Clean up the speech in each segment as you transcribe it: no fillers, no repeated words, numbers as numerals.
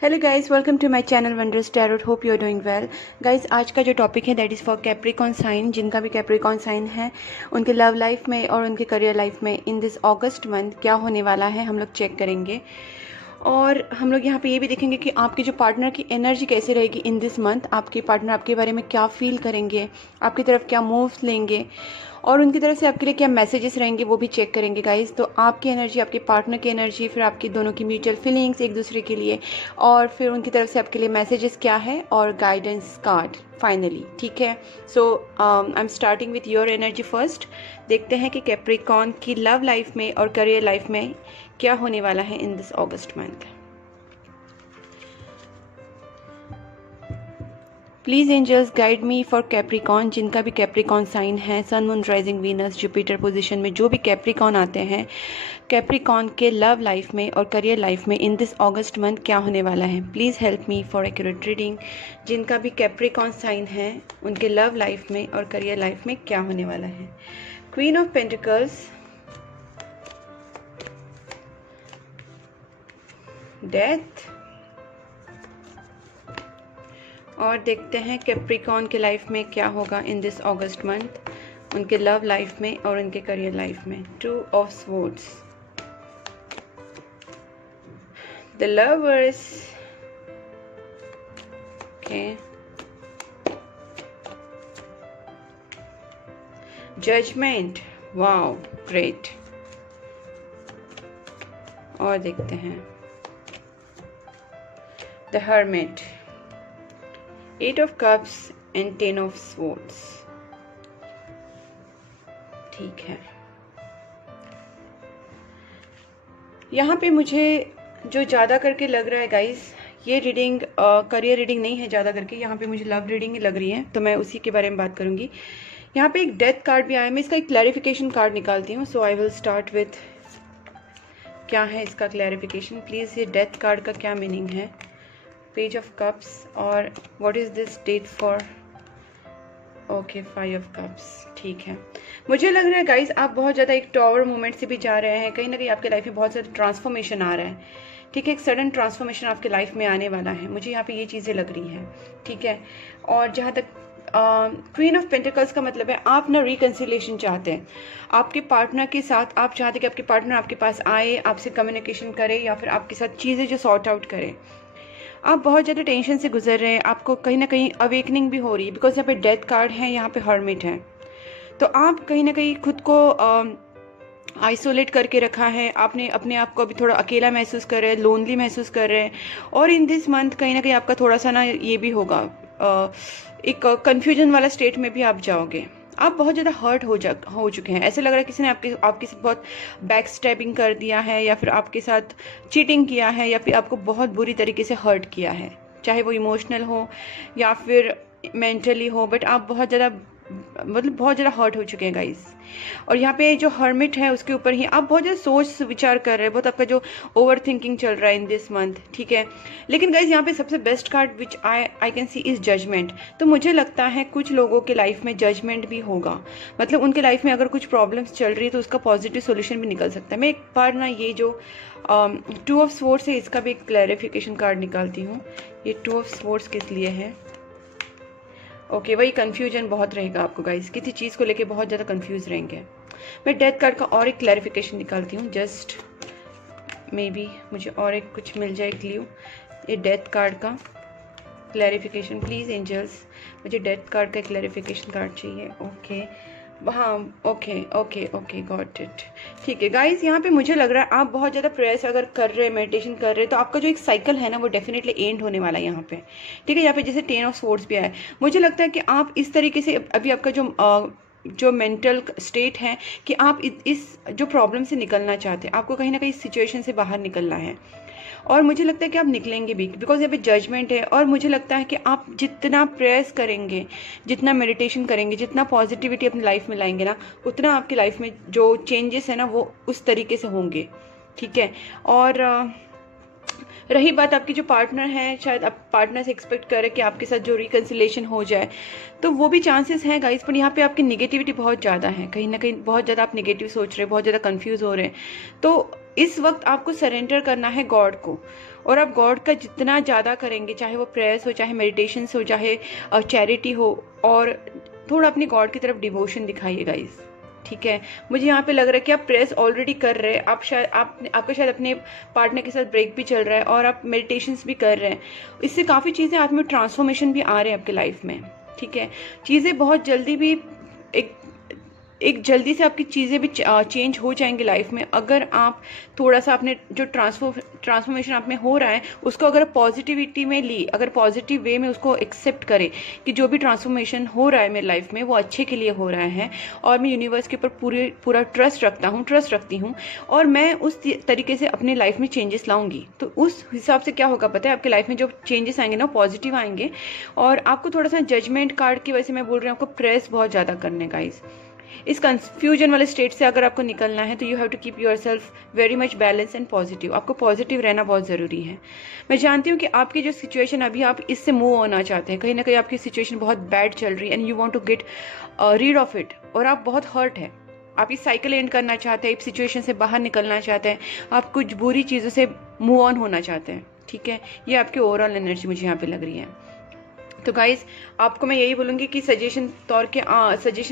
Hello guys, welcome to my channel wonders tarot. Hope you are doing well. Guys, आज का जो topic है that is for Capricorn sign. जिनका भी Capricorn sign है उनके लव लाइफ में और उनके करियर लाइफ में इन दिस अगस्त मंथ क्या होने वाला है हम लोग चेक करेंगे। और हम लोग यहाँ पे ये भी देखेंगे कि आपके जो पार्टनर की एनर्जी कैसे रहेगी इन दिस मंथ। आपके पार्टनर आपके बारे में क्या फील करेंगे, आपकी तरफ क्या मूव्स लेंगे और उनकी तरफ से आपके लिए क्या मैसेजेस रहेंगे वो भी चेक करेंगे गाइस। तो आपकी एनर्जी, आपके पार्टनर की एनर्जी, फिर आपकी दोनों की म्यूचुअल फीलिंग्स एक दूसरे के लिए, और फिर उनकी तरफ से आपके लिए मैसेजेस क्या है और गाइडेंस कार्ड फाइनली। ठीक है, so I am starting with your energy first. देखते हैं कि कैप्रिकॉन की लव लाइफ में और करियर लाइफ में क्या होने वाला है in this August month. Please angels guide me for Capricorn. जिनका भी कैप्रिकॉन साइन है, sun moon rising Venus Jupiter position में जो भी कैप्रिकॉन आते हैं, कैप्रिकॉन के लव लाइफ में और करियर लाइफ में इन दिस अगस्त मंथ क्या होने वाला है। Please help me for accurate reading. जिनका भी कैप्रिकॉन साइन है उनके लव लाइफ में और करियर लाइफ में क्या होने वाला है। क्वीन ऑफ पेंटिकल्स, डेथ, और देखते हैं कैप्रिकॉन के लाइफ में क्या होगा इन दिस अगस्त मंथ, उनके लव लाइफ में और उनके करियर लाइफ में। Two of swords, the lovers, okay, judgement, wow great. और देखते हैं the hermit, eight of cups and 10 of swords. ठीक है, यहाँ पे मुझे जो ज़्यादा करके लग रहा है गाइस, ये रीडिंग करियर रीडिंग नहीं है ज़्यादा करके, यहाँ पे मुझे लव रीडिंग ही लग रही है, तो मैं उसी के बारे में बात करूँगी। यहाँ पे एक डेथ कार्ड भी आया है, मैं इसका एक क्लैरिफिकेशन कार्ड निकालती हूँ। So I will start with क्या है इसका क्लैरिफिकेशन। प्लीज़ ये डेथ कार्ड का क्या मीनिंग है। पेज ऑफ कप्स, और what is this date for. Okay, 5 of cups. ठीक है, मुझे लग रहा है गाइस आप बहुत ज़्यादा एक टॉवर मोमेंट से भी जा रहे हैं। कहीं ना कहीं आपके लाइफ में बहुत ज़्यादा ट्रांसफॉर्मेशन आ रहा है। ठीक है, एक सडन ट्रांसफॉर्मेशन आपके लाइफ में आने वाला है, मुझे यहाँ पे ये चीज़ें लग रही हैं। ठीक है, और जहाँ तक क्वीन ऑफ पेंटिकल्स का मतलब है आप ना रिकन्सिलेशन चाहते हैं आपके पार्टनर के साथ। आप चाहते हैं कि आपके पार्टनर आपके पास आए, आपसे कम्युनिकेशन करे, या फिर आपके साथ चीज़ें जो सॉर्ट आउट करे। आप बहुत ज़्यादा टेंशन से गुजर रहे हैं, आपको कहीं ना कहीं अवेकनिंग भी हो रही है, बिकॉज यहाँ पे डेथ कार्ड है, यहाँ पे हर्मिट है। तो आप कहीं ना कहीं खुद को आइसोलेट करके रखा है आपने, अपने आप को अभी थोड़ा अकेला महसूस कर रहे हैं, लोनली महसूस कर रहे हैं। और इन दिस मंथ कहीं ना कहीं आपका थोड़ा सा ना ये भी होगा, एक कन्फ्यूजन वाला स्टेट में भी आप जाओगे। आप बहुत ज़्यादा हर्ट हो चुके हैं। ऐसे लग रहा है किसी ने आपके साथ बहुत बैक स्टैबिंग कर दिया है, या फिर आपके साथ चीटिंग किया है, या फिर आपको बहुत बुरी तरीके से हर्ट किया है, चाहे वो इमोशनल हो या फिर मेंटली हो। बट आप बहुत ज़्यादा बहुत ज़्यादा हर्ट हो चुके हैं गाइस। और यहाँ पे जो हर्मिट है उसके ऊपर ही आप बहुत ज़्यादा सोच विचार कर रहे हैं, बहुत आपका जो ओवर थिंकिंग चल रहा है इन दिस मंथ। ठीक है, लेकिन गाइस यहाँ पे सबसे best card which I can see is judgement. तो मुझे लगता है कुछ लोगों के लाइफ में जजमेंट भी होगा, मतलब उनके लाइफ में अगर कुछ प्रॉब्लम्स चल रही है तो उसका पॉजिटिव सोल्यूशन भी निकल सकता है। मैं एक बार ना ये जो 2 ऑफ स्वॉर्ड्स है इसका भी एक क्लैरिफिकेशन कार्ड निकालती हूँ। ये 2 ऑफ स्वॉर्ड्स किस लिए है। ओके, वही कन्फ्यूजन बहुत रहेगा आपको गाइस, किसी चीज़ को लेके बहुत ज़्यादा कंफ्यूज रहेंगे। मैं डेथ कार्ड का और एक क्लैरिफिकेशन निकालती हूँ, जस्ट मे बी मुझे और एक कुछ मिल जाए क्ल्यू। ये डेथ कार्ड का क्लैरिफिकेशन, प्लीज़ एंजल्स मुझे डेथ कार्ड का क्लैरिफिकेशन कार्ड चाहिए। ओके, हाँ, okay okay okay, got it. ठीक है गाइस, यहाँ पे मुझे लग रहा है आप बहुत ज़्यादा प्रेयर्स अगर कर रहे हैं, मेडिटेशन कर रहे हैं, तो आपका जो एक साइकिल है ना वो डेफिनेटली एंड होने वाला है यहाँ पे। ठीक है, यहाँ पे जैसे 10 ऑफ स्वॉर्ड्स भी आया है, मुझे लगता है कि आप इस तरीके से अभी आपका जो मेंटल स्टेट है कि आप इस जो प्रॉब्लम से निकलना चाहते हैं, आपको कहीं ना कहीं इस सिचुएशन से बाहर निकलना है। और मुझे लगता है कि आप निकलेंगे भी, बिकॉज यहाँ पे जजमेंट है। और मुझे लगता है कि आप जितना प्रेयर्स करेंगे, जितना मेडिटेशन करेंगे, जितना पॉजिटिविटी अपनी लाइफ में लाएंगे ना, उतना आपकी लाइफ में जो चेंजेस है ना वो उस तरीके से होंगे। ठीक है, और रही बात आपकी जो पार्टनर है, शायद आप पार्टनर से एक्सपेक्ट करें कि आपके साथ जो रिकन्सिलेशन हो जाए, तो वो भी चांसेस हैं गाइस। पर यहाँ पे आपकी नेगेटिविटी बहुत ज़्यादा है, कहीं ना कहीं बहुत ज़्यादा आप नेगेटिव सोच रहे हैं, बहुत ज़्यादा कंफ्यूज हो रहे हैं। तो इस वक्त आपको सरेंडर करना है गॉड को, और आप गॉड का जितना ज़्यादा करेंगे, चाहे वो प्रेयर्स हो, चाहे मेडिटेशंस हो, चाहे चैरिटी हो, और थोड़ा अपनी गॉड की तरफ डिवोशन दिखाइए गाइस, ठीक है। मुझे यहाँ पे लग रहा है कि आप प्रेयर्स ऑलरेडी कर रहे हैं, आपका शायद अपने पार्टनर के साथ ब्रेक भी चल रहा है और आप मेडिटेशंस भी कर रहे हैं। इससे काफ़ी चीज़ें आप में ट्रांसफॉर्मेशन भी आ रहे हैं आपके लाइफ में, ठीक है। चीज़ें बहुत जल्दी भी एक जल्दी से आपकी चीज़ें भी चेंज हो जाएंगी लाइफ में, अगर आप थोड़ा सा अपने जो ट्रांसफॉर्मेशन आप में हो रहा है उसको अगर पॉजिटिविटी में ली, अगर पॉजिटिव वे में उसको एक्सेप्ट करें कि जो भी ट्रांसफॉर्मेशन हो रहा है मेरी लाइफ में वो अच्छे के लिए हो रहा है, और मैं यूनिवर्स के ऊपर पूरा ट्रस्ट रखती हूँ और मैं उस तरीके से अपनी लाइफ में चेंजेस लाऊंगी, तो उस हिसाब से क्या होगा पता है, आपकी लाइफ में जो चेंजेस आएंगे ना पॉजिटिव आएंगे। और आपको थोड़ा सा जजमेंट कार्ड की वजह से मैं बोल रही हूँ आपको प्रेस बहुत ज़्यादा करने का, इस कंफ्यूजन वाले स्टेट से अगर आपको निकलना है तो you have to keep yourself very much balance and positive. आपको पॉजिटिव रहना बहुत ज़रूरी है। मैं जानती हूँ कि आपकी जो सिचुएशन अभी आप इससे मूव होना चाहते हैं, कहीं ना कहीं आपकी सिचुएशन बहुत बैड चल रही है and you want to get rid of it, और आप बहुत हर्ट है, आप इस साइकिल एंड करना चाहते हैं, इस सिचुएशन से बाहर निकलना चाहते हैं, आप कुछ बुरी चीज़ों से मूव ऑन होना चाहते हैं, ठीक है। ये आपकी ओवरऑल एनर्जी मुझे यहाँ पे लग रही है। तो गाइज आपको मैं यही बोलूँगी कि सजेशन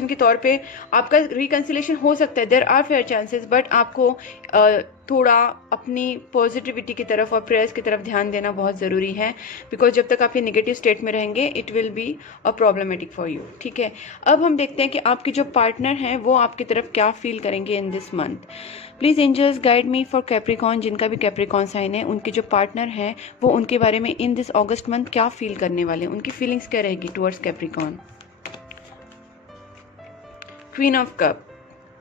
के तौर पे आपका रिकन्सिलेशन हो सकता है, there are fair chances, but आपको थोड़ा अपनी पॉजिटिविटी की तरफ और प्रेयर्स की तरफ ध्यान देना बहुत ज़रूरी है, बिकॉज जब तक आप ये नेगेटिव स्टेट में रहेंगे it will be a problematic for you, ठीक है। अब हम देखते हैं कि आपके जो पार्टनर हैं वो आपकी तरफ क्या फील करेंगे in this month. Please angels guide me for Capricorn, जिनका भी कैप्रिकॉन साइन है उनके जो पार्टनर हैं वो उनके बारे में इन दिस अगस्त मंथ क्या फील करने वाले हैं, उनकी फीलिंग्स क्या रहेगी towards Capricorn. Queen of cup,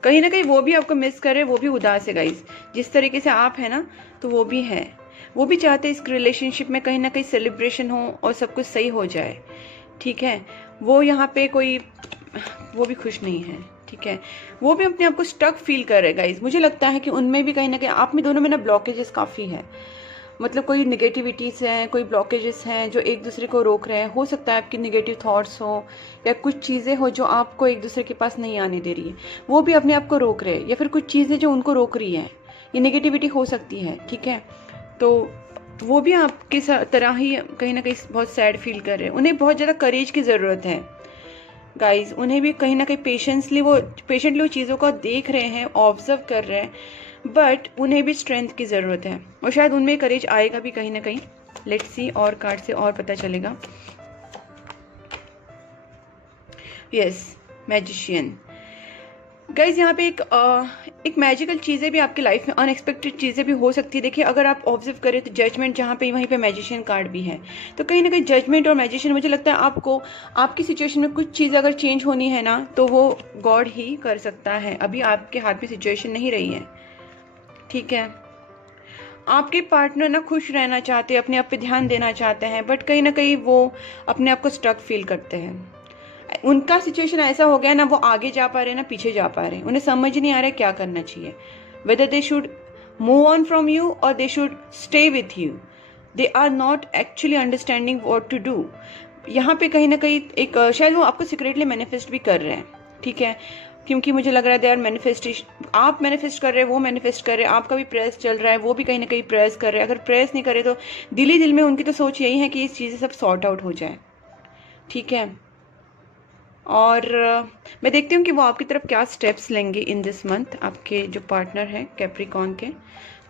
कहीं ना कहीं वो भी आपको मिस कर रहे हैं, वो भी उदास है गाइस, जिस तरीके से आप है ना तो वो भी है, वो भी चाहते हैं इस रिलेशनशिप में कहीं ना कहीं सेलिब्रेशन हो और सब कुछ सही हो जाए, ठीक है। वो यहाँ पे वो भी खुश नहीं है, ठीक है। वो भी अपने आप को स्टक फील कर रहे हैं गाइस। मुझे लगता है कि उनमें भी कहीं ना कहीं आप में दोनों में ना ब्लॉकेजेस काफ़ी है, मतलब कोई निगेटिविटीज़ हैं, कोई ब्लॉकेजेस हैं जो एक दूसरे को रोक रहे हैं। हो सकता है आपकी निगेटिव थॉट्स हो या कुछ चीज़ें हो जो आपको एक दूसरे के पास नहीं आने दे रही है, वो भी अपने आप को रोक रहे हैं, या फिर कुछ चीज़ें जो उनको रोक रही हैं, ये नेगेटिविटी हो सकती है, ठीक है। तो वो भी आपके तरह ही कहीं ना कहीं बहुत सैड फील कर रहे हैं। उन्हें बहुत ज़्यादा करेज की ज़रूरत है गाइज, उन्हें भी कहीं ना कहीं पेशेंटली वो चीज़ों को देख रहे हैं, ऑब्जर्व कर रहे हैं, बट उन्हें भी स्ट्रेंथ की ज़रूरत है और शायद उनमें करेज आएगा भी कहीं ना कहीं। लेट्स सी और कार्ड से और पता चलेगा। यस, मैजिशियन गाइज, यहाँ पे एक मैजिकल चीज़ें भी आपकी लाइफ में, अनएक्सपेक्टेड चीज़ें भी हो सकती है। देखिए अगर आप ऑब्जर्व करें तो जजमेंट जहाँ पे, वहीं पे मैजिशियन कार्ड भी है, तो कहीं ना कहीं जजमेंट और मैजिशियन, मुझे लगता है आपको आपकी सिचुएशन में कुछ चीज़ अगर चेंज होनी है ना तो वो गॉड ही कर सकता है। अभी आपके हाथ में सिचुएशन नहीं रही है, ठीक है। आपके पार्टनर ना खुश रहना चाहते हैं, अपने आप पे ध्यान देना चाहते हैं, बट कहीं ना कहीं वो अपने आप को स्टक फील करते हैं। उनका सिचुएशन ऐसा हो गया ना, वो आगे जा पा रहे हैं ना पीछे जा पा रहे हैं, उन्हें समझ नहीं आ रहा है क्या करना चाहिए, whether they should move on from you और they should stay with you. They are not actually understanding what to do. यहाँ पे कहीं ना कहीं एक शायद वो आपको सीक्रेटली मैनिफेस्ट भी कर रहे हैं, ठीक है, क्योंकि मुझे लग रहा है दे आर मैनिफेस्टेशन, आप मैनिफेस्ट कर रहे हैं, वो मैनिफेस्ट कर रहे हैं, आपका भी प्रेस चल रहा है, वो भी कहीं ना कहीं प्रेस कर रहे हैं। अगर प्रेस नहीं करे तो दिल ही दिल में उनकी तो सोच यही है कि इस चीज़ें सब सॉर्ट आउट हो जाए, ठीक है। और मैं देखती हूँ कि वो आपकी तरफ क्या स्टेप्स लेंगे इन दिस मंथ, आपके जो पार्टनर हैं कैप्रिकॉन के।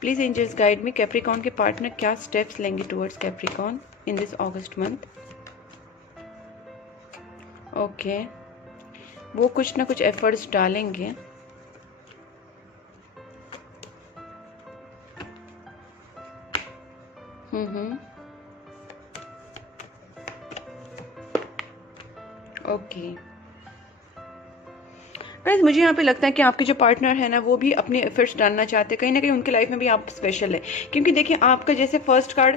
Please angels guide me, Capricorn के पार्टनर क्या स्टेप्स लेंगे towards Capricorn in this August month. Okay, वो कुछ ना कुछ एफर्ट्स डालेंगे। ओके गाइस, मुझे यहाँ पे लगता है कि आपके जो पार्टनर है ना वो भी अपने एफर्ट्स डालना चाहते हैं, कहीं ना कहीं उनके लाइफ में भी आप स्पेशल है। क्योंकि देखिए आपका जैसे फर्स्ट कार्ड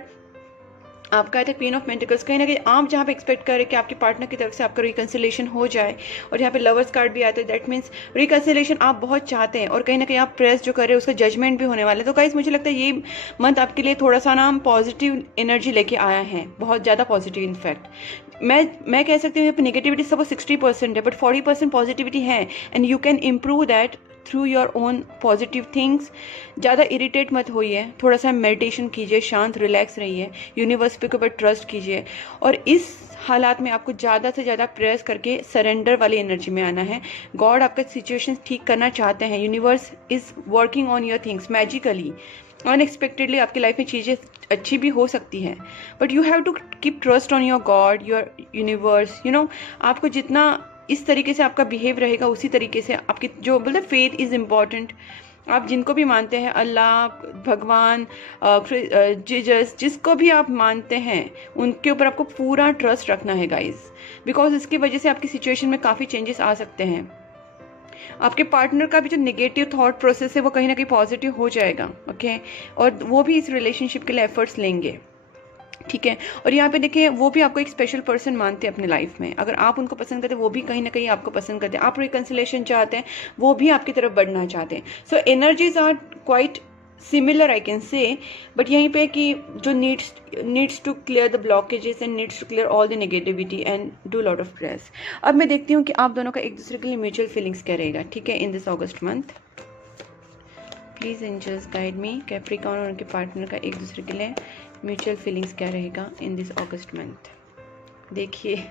आपका है क्वीन ऑफ पेंटिकल्स, कहीं ना कहीं आप जहाँ पे एक्सपेक्ट करें कि आपके पार्टनर की तरफ से आपका रिकन्सिलेशन हो जाए, और यहाँ पे लवर्स कार्ड भी आता है, दैट मीन्स रिकन्सिलेशन आप बहुत चाहते हैं और कहीं ना कहीं आप प्रेस जो कर रहे हैं उसका जजमेंट भी होने वाला है। तो गाइस मुझे लगता है ये मंथ आपके लिए थोड़ा सा ना पॉजिटिव एनर्जी लेके आया है, बहुत ज़्यादा पॉजिटिव। इनफैक्ट मैं कह सकती हूँ नेगेटिविटी सब 60% है, बट 40% पॉजिटिविटी है, and you can improve that through your own positive things. ज़्यादा इरिटेट मत होइए, थोड़ा सा मेडिटेशन कीजिए, शांत रिलैक्स रहिए, यूनिवर्स पे के ऊपर ट्रस्ट कीजिए। और इस हालात में आपको ज़्यादा से ज़्यादा प्रेयर्स करके सरेंडर वाली एनर्जी में आना है। गॉड आपका सिचुएशन ठीक करना चाहते हैं। Universe is working on your things magically. Unexpectedly आपकी लाइफ में चीज़ें अच्छी भी हो सकती हैं, but you have to keep trust on your god, your universe. आपको जितना इस तरीके से आपका बिहेव रहेगा, उसी तरीके से आपकी जो बोलते फेथ इज़ इम्पॉर्टेंट। आप जिनको भी मानते हैं, अल्लाह, भगवान, जीसस, जिसको भी आप मानते हैं, उनके ऊपर आपको पूरा ट्रस्ट रखना है गाइज, बिकॉज इसकी वजह से आपकी सिचुएशन में काफ़ी चेंजेस आ सकते हैं। आपके पार्टनर का भी जो नेगेटिव थॉट प्रोसेस है वो कहीं ना कहीं पॉजिटिव हो जाएगा, ओके, और वो भी इस रिलेशनशिप के लिए एफर्ट्स लेंगे, ठीक है। और यहाँ पे देखिए, वो भी आपको एक स्पेशल पर्सन मानते हैं अपने लाइफ में। अगर आप उनको पसंद करते हैं, वो भी कहीं ना कहीं आपको पसंद करते हैं। आप रिकन्सिलेशन चाहते हैं, वो भी आपकी तरफ बढ़ना चाहते हैं। So energies are quite similar I can say, but यहीं पे कि जो needs to clear the blockages and needs to clear all the negativity and do lot of prayers. अब मैं देखती हूँ कि आप दोनों का एक दूसरे के लिए म्यूचुअल फीलिंग्स क्या रहेगा, ठीक है, in this August month. Please angels guide me, Capricorn और उनके पार्टनर का एक दूसरे के लिए म्यूचुअल फीलिंग्स क्या रहेगा इन दिस ऑगस्ट मंथ। देखिए,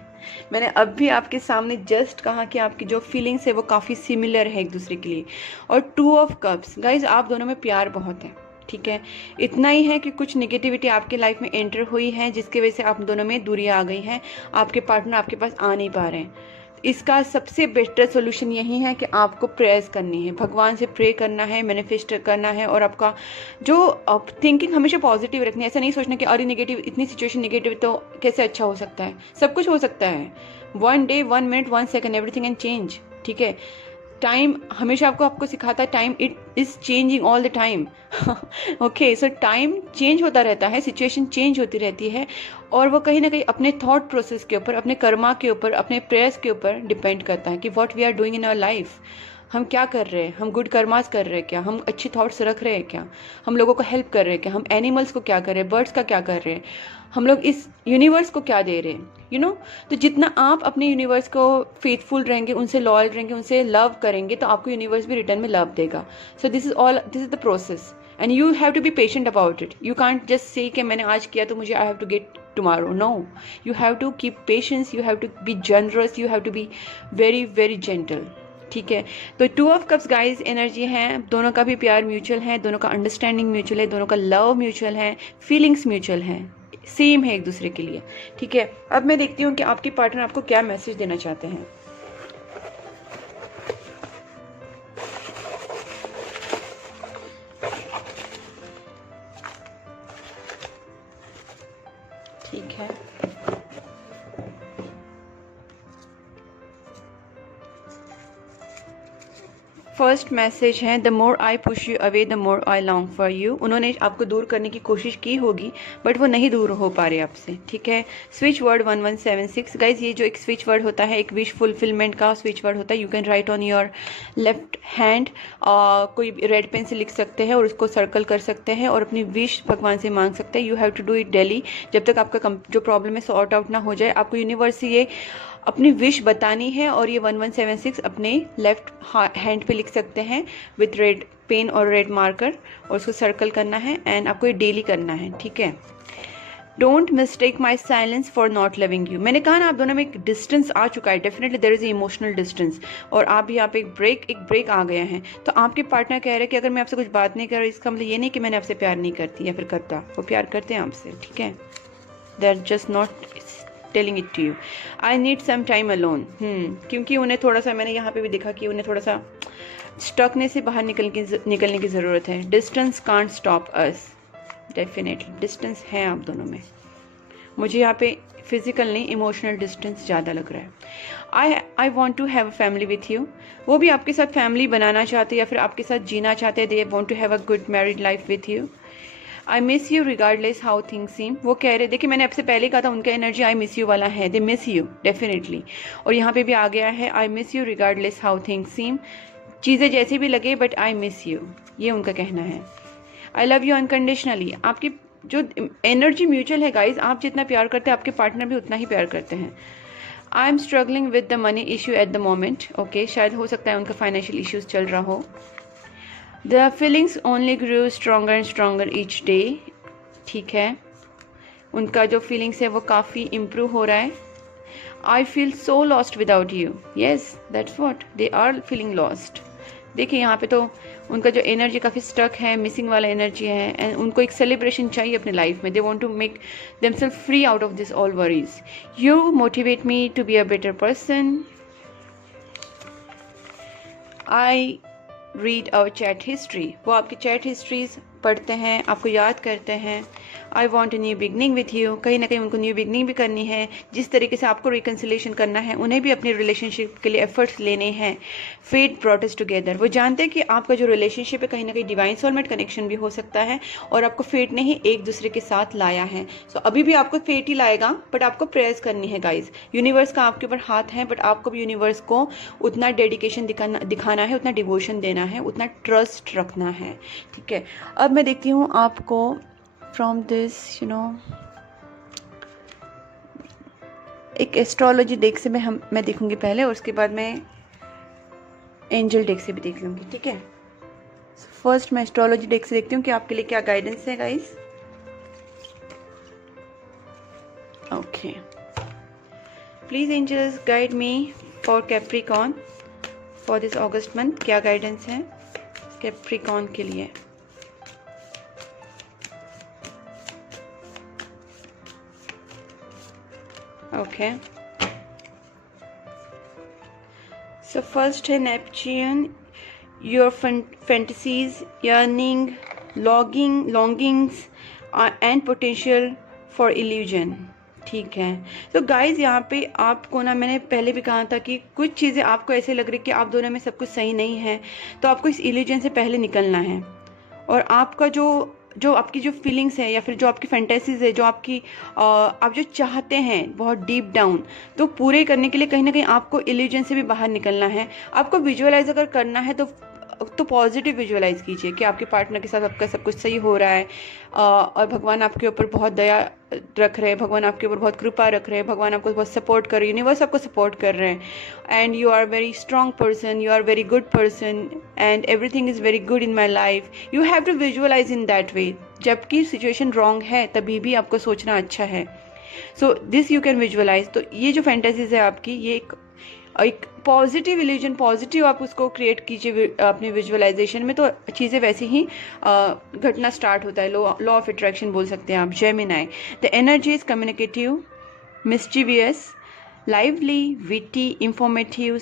मैंने अब भी आपके सामने जस्ट कहा कि आपकी जो फीलिंग्स है वो काफ़ी सिमिलर है एक दूसरे के लिए। और 2 ऑफ कप्स, गाइज आप दोनों में प्यार बहुत है, ठीक है। इतना ही है कि कुछ नेगेटिविटी आपके लाइफ में एंटर हुई है, जिसकी वजह से आप दोनों में दूरियां आ गई हैं, आपके पार्टनर आपके पास आ नहीं पा रहे हैं। इसका सबसे बेटर सोल्यूशन यही है कि आपको प्रेयर्स करनी है, भगवान से प्रे करना है, मैनिफेस्ट करना है, और आपका जो थिंकिंग हमेशा पॉजिटिव रखनी है। ऐसा नहीं सोचना कि अरे नेगेटिव, इतनी सिचुएशन नेगेटिव तो कैसे अच्छा हो सकता है। सब कुछ हो सकता है। 1 day 1 minute 1 second everything can change, ठीक है। टाइम हमेशा आपको सिखाता है, time it is changing all the time, okay. So time change होता रहता है, सिचुएशन चेंज होती रहती है, और वो कहीं ना कहीं अपने थॉट प्रोसेस के ऊपर, अपने कर्मा के ऊपर, अपने प्रेयर्स के ऊपर डिपेंड करता है कि what we are doing in our life. हम क्या कर रहे हैं, हम गुड कर्मास कर रहे हैं क्या, हम अच्छी थॉट्स रख रहे हैं क्या, हम लोगों को हेल्प कर रहे हैं क्या, हम एनिमल्स को क्या कर रहे हैं, बर्ड्स का क्या कर रहे हैं, हम लोग इस यूनिवर्स को क्या दे रहे हैं, तो जितना आप अपने यूनिवर्स को फेथफुल रहेंगे, उनसे लॉयल रहेंगे, उनसे लव करेंगे, तो आपको यूनिवर्स भी रिटर्न में लव देगा। So this is the process and you have to be patient about it. You can't just say कि मैंने आज किया तो मुझे I have to get tomorrow. No, you have to keep patience, you have to be generous, you have to be very very gentle, ठीक है। तो 2 of cups guys energy है, दोनों का भी प्यार म्यूचुअल है, दोनों का अंडरस्टैंडिंग म्यूचुअल है, दोनों का लव म्यूचुअल है, फीलिंग्स म्यूचुअल है, सेम है एक दूसरे के लिए, ठीक है। अब मैं देखती हूँ कि आपके पार्टनर आपको क्या मैसेज देना चाहते हैं। ठीक है, फर्स्ट मैसेज है, the more I push you away the more I long for you. उन्होंने आपको दूर करने की कोशिश की होगी, बट वो नहीं दूर हो पा रहे आपसे, ठीक है। स्विच वर्ड 1176 गाइज, ये जो एक स्विच वर्ड होता है, एक विश फुलफिलमेंट का स्विच वर्ड होता है। You can write on your left hand, कोई रेड पेन से लिख सकते हैं और उसको सर्कल कर सकते हैं और अपनी विश भगवान से मांग सकते हैं। You have to do it daily, जब तक आपका जो प्रॉब्लम है सॉर्ट आउट ना हो जाए। आपको यूनिवर्स से ये अपनी विश बतानी है, और ये 1176 अपने लेफ्ट हैंड पे लिख सकते हैं विथ रेड पेन और रेड मार्कर, और उसको सर्कल करना है, एंड आपको ये डेली करना है, ठीक है। Don't mistake my silence for not loving you. मैंने कहा ना, आप दोनों में एक डिस्टेंस आ चुका है, definitely there is a emotional distance, और आप भी यहाँ पे एक ब्रेक आ गए हैं। तो आपके पार्टनर कह रहे हैं कि अगर मैं आपसे कुछ बात नहीं कर रही, इसका मतलब ये नहीं कि मैंने आपसे प्यार नहीं करती या फिर करता, वो प्यार करते हैं आपसे, ठीक है। They are just not telling it to you. I need some time alone, क्योंकि उन्हें थोड़ा सा, मैंने यहाँ पे भी देखा कि उन्हें थोड़ा सा स्टकने से बाहर निकलने की ज़रूरत है। Distance can't stop us, definitely distance है आप दोनों में। मुझे यहाँ पे फिजिकल नहीं, इमोशनल डिस्टेंस ज़्यादा लग रहा है। I want to have a family with you. वो भी आपके साथ फैमिली बनाना चाहते हैं या फिर आपके साथ जीना चाहते हैं। They want to have a good married life with you. I miss you regardless how things seem. वो कह रहे, देखिए मैंने आपसे पहले कहा था, उनका एनर्जी आई मिस यू वाला है, दे मिस यू डेफिनेटली। और यहाँ पे भी आ गया है, आई miss you regardless how things सीम। चीज़ें जैसी भी लगे, बट आई मिस यू, ये उनका कहना है। I love you unconditionally. आपकी जो एनर्जी म्यूचुअल है गाइज, आप जितना प्यार करते हैं आपके पार्टनर भी उतना ही प्यार करते हैं। I am struggling with the money issue at the moment. Okay, शायद हो सकता है उनका फाइनेंशियल इश्यूज चल रहा हो। The feelings only grew stronger and stronger each day. ठीक है, उनका जो फीलिंग्स है वो काफ़ी इम्प्रूव हो रहा है। I feel so lost without you. Yes, that's what they are feeling lost. देखिए यहाँ पे तो उनका जो एनर्जी काफ़ी स्टक है, मिसिंग वाला एनर्जी है, एंड उनको एक सेलिब्रेशन चाहिए अपने लाइफ में। They want to make themselves free out of this all worries. You motivate me to be a better person. I read our chat history. वो आपकी चैट हिस्ट्रीज पढ़ते हैं, आपको याद करते हैं। I want a new beginning with you. कहीं ना कहीं उनको न्यू बिगनिंग भी करनी है। जिस तरीके से आपको रिकन्सिलेशन करना है, उन्हें भी अपनी रिलेशनशिप के लिए एफर्ट्स लेने हैं। Fate brought us together. वो जानते हैं कि आपका जो रिलेशनशिप है कहीं ना कहीं डिवाइन सोलमेट कनेक्शन भी हो सकता है, और आपको फेट ने ही एक दूसरे के साथ लाया है। सो अभी भी आपको फेट ही लाएगा, बट आपको प्रेयर्स करनी है गाइज। यूनिवर्स का आपके ऊपर हाथ है, बट आपको भी यूनिवर्स को उतना डेडिकेशन दिखाना है, उतना डिवोशन देना है, उतना ट्रस्ट रखना है। ठीक है, अब मैं देखती हूँ आपको फ्रॉम दिस एक एस्ट्रोलॉजी डेक से मैं देखूंगी पहले, और उसके बाद मैं एंजल डेक से भी देख लूंगी। ठीक है, फर्स्ट मैं एस्ट्रोलॉजी डेक से देखती हूँ कि आपके लिए क्या गाइडेंस है guys. Okay, please angels guide me for Capricorn for this August month. क्या गाइडेंस है कैप्रिकॉन के लिए? ओके, सो फर्स्ट है Neptune, your fantasies, yearning, longings and potential for illusion. ठीक है, तो गाइज यहाँ पे आपको ना, मैंने पहले भी कहा था कि कुछ चीज़ें आपको ऐसे लग रही कि आप दोनों में सब कुछ सही नहीं है, तो आपको इस इल्यूजन से पहले निकलना है। और आपका जो आपकी जो फीलिंग्स है, या फिर जो आपकी फैंटेसीज है, जो आपकी आप जो चाहते हैं बहुत डीप डाउन, तो पूरे करने के लिए कहीं ना कहीं आपको इल्यूजन से भी बाहर निकलना है। आपको विजुअलाइज अगर करना है तो पॉजिटिव विजुअलाइज कीजिए कि आपके पार्टनर के साथ आपका सब कुछ सही हो रहा है, और भगवान आपके ऊपर बहुत दया रख रहे हैं, भगवान आपके ऊपर बहुत कृपा रख रहे हैं, भगवान आपको बहुत सपोर्ट कर रहे हैं, यूनिवर्स आपको सपोर्ट कर रहे हैं, and you are very strong person, you are very good person, and everything is very good in my life. You have to visualize in that way. जबकि सिचुएशन रॉन्ग है तभी भी आपको सोचना अच्छा है। So this you can visualize. तो ये जो फैंटेसीज है आपकी, ये एक पॉजिटिव इल्यूजन, पॉजिटिव आप उसको क्रिएट कीजिए अपने विजुअलाइजेशन में, तो चीज़ें वैसे ही घटना स्टार्ट होता है। लॉ ऑफ अट्रैक्शन बोल सकते हैं आप। Gemini, the energy is communicative, mischievous, lively, witty, informative,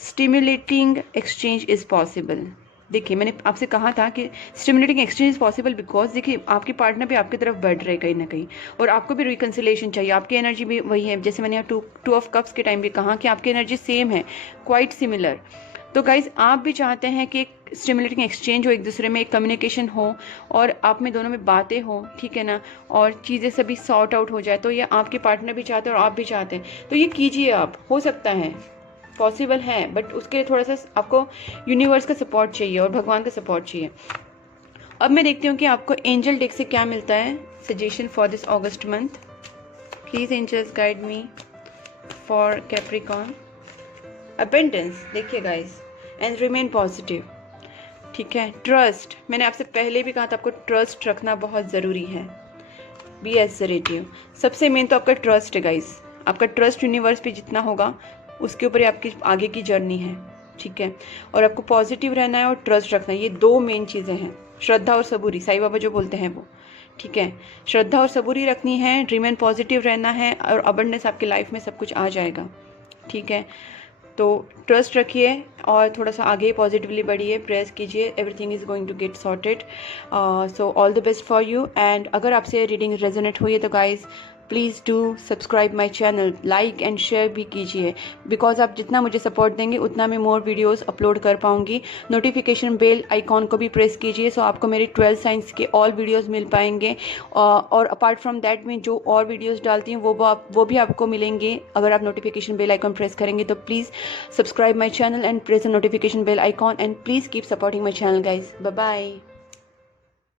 stimulating exchange is possible. देखिए, मैंने आपसे कहा था कि stimulating exchange is possible because देखिए आपके पार्टनर भी आपकी तरफ बढ़ रहे कहीं ना कहीं, और आपको भी रिकन्सिलेशन चाहिए। आपकी एनर्जी भी वही है, जैसे मैंने यहाँ टू ऑफ कप्स के टाइम भी कहा कि आपकी एनर्जी सेम है, क्वाइट सिमिलर। तो गाइज, आप भी चाहते हैं कि एक स्टिमुलेटिंग एक्सचेंज हो, एक दूसरे में एक कम्युनिकेशन हो, और आप में दोनों में बातें हो, ठीक है ना, और चीज़ें सभी सॉर्ट आउट हो जाए। तो ये आपके पार्टनर भी चाहते हैं और आप भी चाहते हैं, तो ये कीजिए आप। हो सकता है, पॉसिबल है, बट उसके लिए थोड़ा सा आपको यूनिवर्स का सपोर्ट चाहिए और भगवान का सपोर्ट चाहिए। अब मैं देखती हूँ कि आपको एंजल डेक से क्या मिलता है suggestion for this August month. Please angels guide me for Capricorn. Abundance, देखिए गाइस, एंड रिमेन पॉजिटिव। ठीक है, ट्रस्ट, मैंने आपसे पहले भी कहा था आपको ट्रस्ट रखना बहुत ज़रूरी है। बी एसरेटिव, सबसे मेन तो आपका ट्रस्ट है गाइस। आपका ट्रस्ट यूनिवर्स पे जितना होगा उसके ऊपर ही आपकी आगे की जर्नी है। ठीक है, और आपको पॉजिटिव रहना है और ट्रस्ट रखना है, ये दो मेन चीज़ें हैं। श्रद्धा और सबूरी, साईं बाबा जो बोलते हैं वो। ठीक है, श्रद्धा और सबूरी रखनी है, रिमेन पॉजिटिव रहना है, और अबंडेंस आपकी लाइफ में सब कुछ आ जाएगा। ठीक है, तो ट्रस्ट रखिए और थोड़ा सा आगे पॉजिटिवली बढ़िए, प्रेस कीजिए, everything is going to get sorted. So all the best for you. And अगर आपसे रीडिंग रेजोनेट हुई है तो guys please do subscribe my channel, like and share भी कीजिए, बिकॉज आप जितना मुझे सपोर्ट देंगे उतना मैं मोर वीडियोस अपलोड कर पाऊँगी। नोटिफिकेशन बेल आइकॉन को भी प्रेस कीजिए, सो आपको मेरे 12 साइंस के ऑल वीडियोस मिल पाएंगे। और अपार्ट फ्रॉम दैट मैं जो और वीडियोस डालती हूँ वो भी आपको मिलेंगे अगर आप नोटिफिकेशन बेल आइकॉन प्रेस करेंगे। तो please subscribe my channel and press the notification bell icon, and please keep supporting my channel guys. Bye bye.